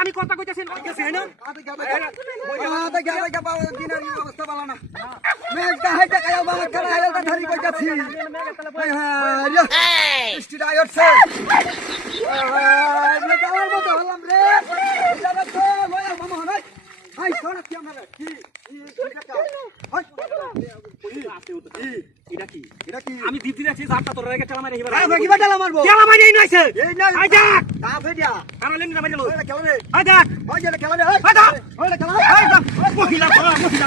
আমি কথা কইতেছি অবস্থা ভালো না আমি দিদি আছি যারটা তোর রেগে চালা মারি এবার কিবা চালা মারবো চালা মারি এই নইছে এই না আই দেখ তা ফেডিয়া কারণ লেঙ্গি মারি লো কেন রে আই দেখ ওই যে কেন রে আই দেখ ওই কেন আই দেখ মহিলা মহিলা